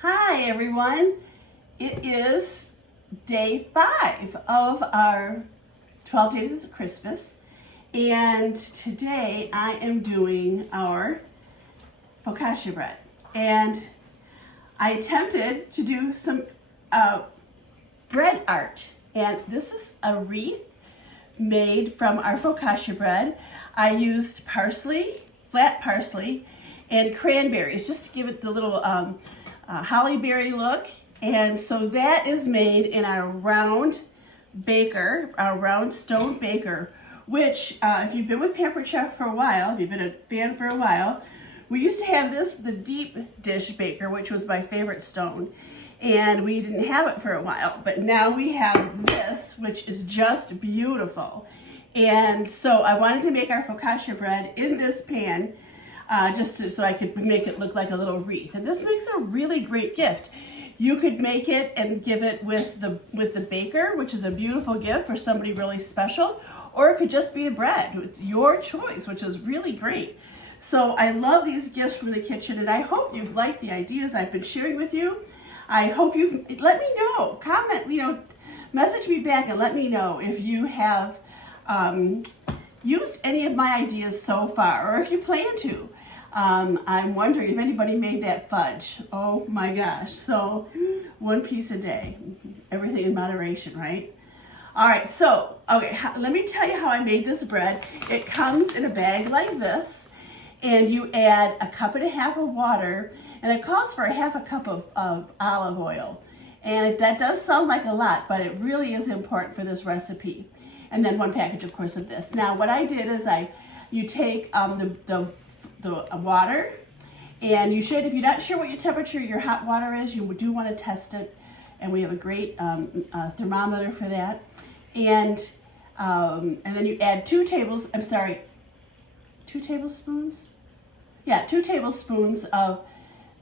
Hi everyone, it is day 5 of our 12 days of Christmas, and today I am doing our focaccia bread. And I attempted to do some bread art, and this is a wreath made from our focaccia bread. I used parsley, flat parsley, and cranberries just to give it the little holly berry look. And so that is made in our round baker, our round stone baker, which if you've been with Pampered Chef for a while, if you've been a fan for a while, we used to have this, the deep dish baker, which was my favorite stone, and we didn't have it for a while, but now we have this, which is just beautiful. And so I wanted to make our focaccia bread in this pan, so I could make it look like a little wreath. And this makes a really great gift. You could make it and give it with the baker, which is a beautiful gift for somebody really special, or it could just be a bread. It's your choice, which is really great. So I love these gifts from the kitchen, and I hope you've liked the ideas I've been sharing with you. I hope you've, let me know, comment, message me back and let me know if you have used any of my ideas so far, or if you plan to. I'm wondering if anybody made that fudge. Oh my gosh. So 1 piece a day, everything in moderation, right? All right, so, okay, let me tell you how I made this bread. It comes in a bag like this, and you add 1.5 cups of water, and it calls for 1/2 cup of olive oil. And that does sound like a lot, but it really is important for this recipe. And then 1 package, of course, of this. Now, what I did is you take the water, and you should, if you're not sure what your temperature your hot water is, you do want to test it, and we have a great thermometer for that. And then you add 2 tablespoons? Yeah, 2 tablespoons of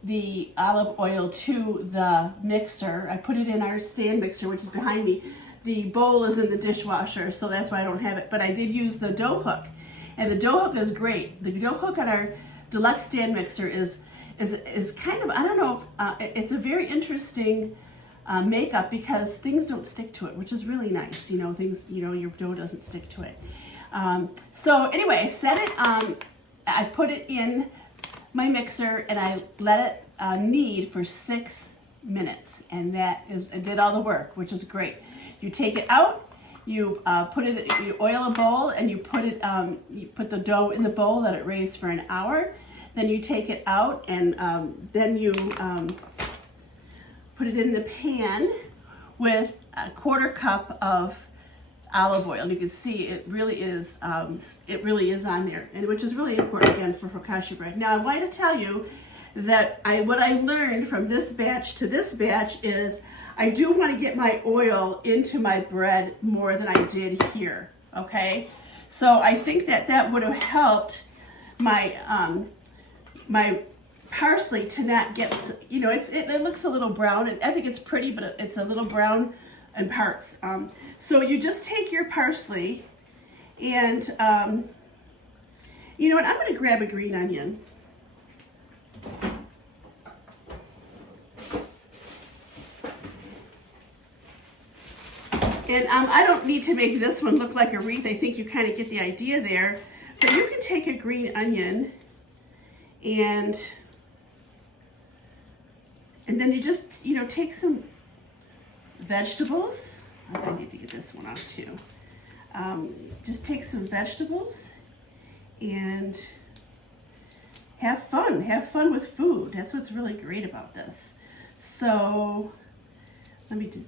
the olive oil to the mixer. I put it in our stand mixer, which is behind me. The bowl is in the dishwasher, so that's why I don't have it. But I did use the dough hook, and the dough hook is great. The dough hook on our deluxe stand mixer is kind of, I don't know, it's a very interesting makeup because things don't stick to it, which is really nice. Your dough doesn't stick to it. So anyway, I set it, I put it in my mixer, and I let it knead for 6 minutes, and it did all the work, which is great. You take it out, you oil a bowl, and you put the dough in the bowl, let it raise for an hour. Then you take it out, and then you put it in the pan with 1/4 cup of olive oil. You can see it really is on there, and which is really important again for focaccia bread. Now I want to tell you that what I learned from this batch to this batch is I do want to get my oil into my bread more than I did here. Okay, so I think that would have helped my my parsley to not get, it looks a little brown, and I think it's pretty, but it's a little brown in parts. So you just take your parsley, and you know what, I'm going to grab a green onion. And I don't need to make this one look like a wreath. I think you kind of get the idea there. But you can take a green onion, and then you just, take some vegetables. I need to get this one off too. Just take some vegetables and have fun. Have fun with food. That's what's really great about this. So let me do.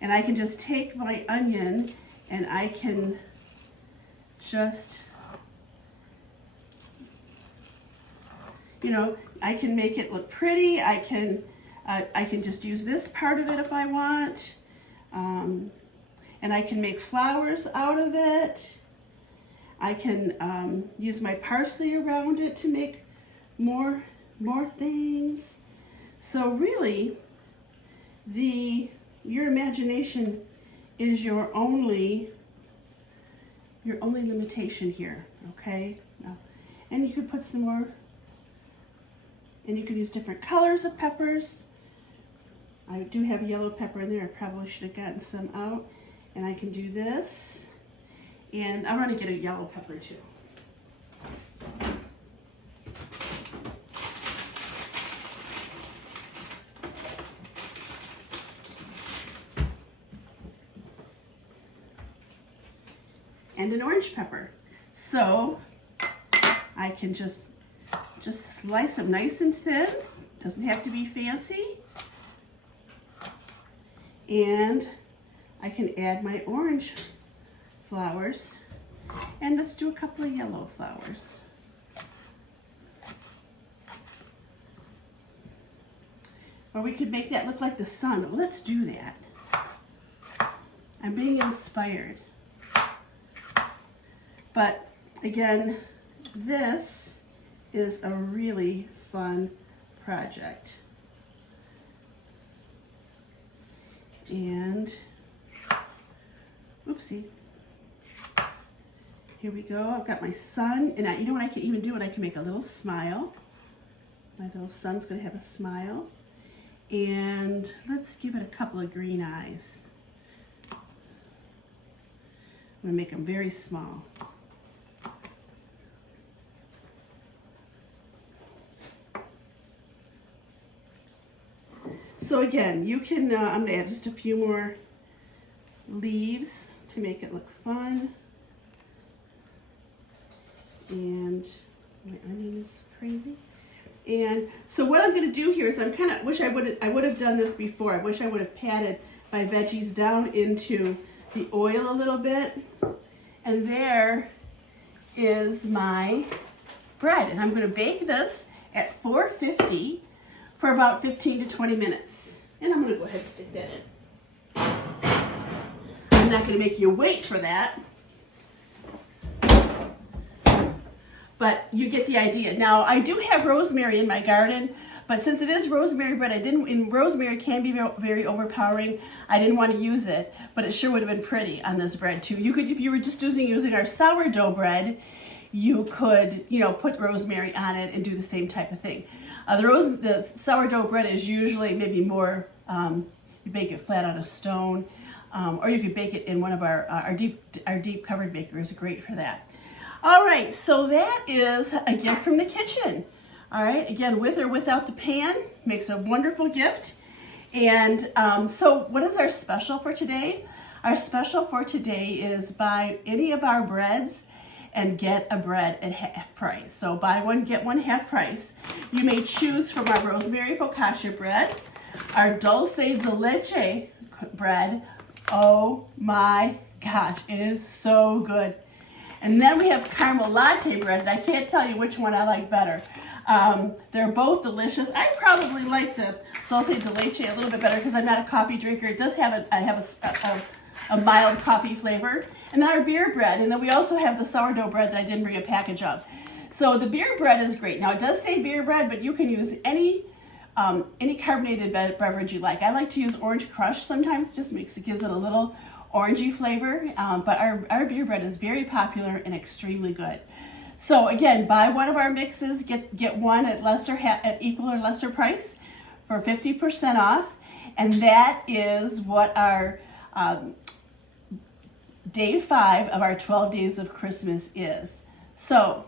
And I can just take my onion, and I can just, I can make it look pretty. I can just use this part of it if I want. And I can make flowers out of it. I can use my parsley around it to make more things. So really, your imagination is your only limitation here, okay? And you could put some more And you can use different colors of peppers. I do have yellow pepper in there. I probably should have gotten some out. And I can do this. And I'm going to get a yellow pepper too. And an orange pepper. So I can just slice them nice and thin. Doesn't have to be fancy. And I can add my orange flowers. And let's do a couple of yellow flowers. Or we could make that look like the sun. Well, let's do that. I'm being inspired. But again, this is a really fun project. And, oopsie. Here we go. I've got my sun, and you know what I can even do? I can make a little smile. My little sun's going to have a smile. And let's give it a couple of green eyes. I'm going to make them very small. So again, you can, I'm going to add just a few more leaves to make it look fun. And my onion is crazy. And so what I'm going to do here is I'm kind of wish I would have done this before. I wish I would have patted my veggies down into the oil a little bit. And there is my bread. And I'm going to bake this at 450 for about 15 to 20 minutes. And I'm going to go ahead and stick that in. I'm not going to make you wait for that. But you get the idea. Now, I do have rosemary in my garden, but since it is rosemary bread, and rosemary can be very overpowering, I didn't want to use it, but it sure would have been pretty on this bread too. You could, if you were just using our sourdough bread, you could, put rosemary on it and do the same type of thing. The sourdough bread is usually maybe more, you bake it flat on a stone, or you could bake it in one of our deep covered baker is great for that. All right, so that is a gift from the kitchen. All right, again, with or without the pan, makes a wonderful gift. And so what is our special for today? Our special for today is buy any of our breads and get a bread at half price. So buy one, get one half price. You may choose from our rosemary focaccia bread, our dulce de leche bread. Oh my gosh, it is so good. And then we have caramel latte bread, and I can't tell you which one I like better. They're both delicious. I probably like the dulce de leche a little bit better because I'm not a coffee drinker. It does have a mild coffee flavor. And then our beer bread, and then we also have the sourdough bread that I didn't bring a package of. So the beer bread is great. Now it does say beer bread, but you can use any carbonated beverage you like. I like to use Orange Crush sometimes. Just gives it a little orangey flavor, but our beer bread is very popular and extremely good. So again, buy one of our mixes, get one at equal or lesser price for 50% off, and that is what our day 5 of our 12 days of Christmas is. So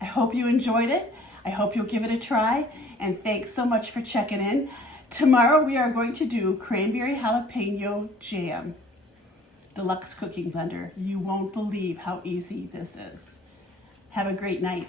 I hope you enjoyed it. I hope you'll give it a try, and thanks so much for checking in. Tomorrow we are going to do cranberry jalapeno jam. Deluxe cooking blender. You won't believe how easy this is. Have a great night.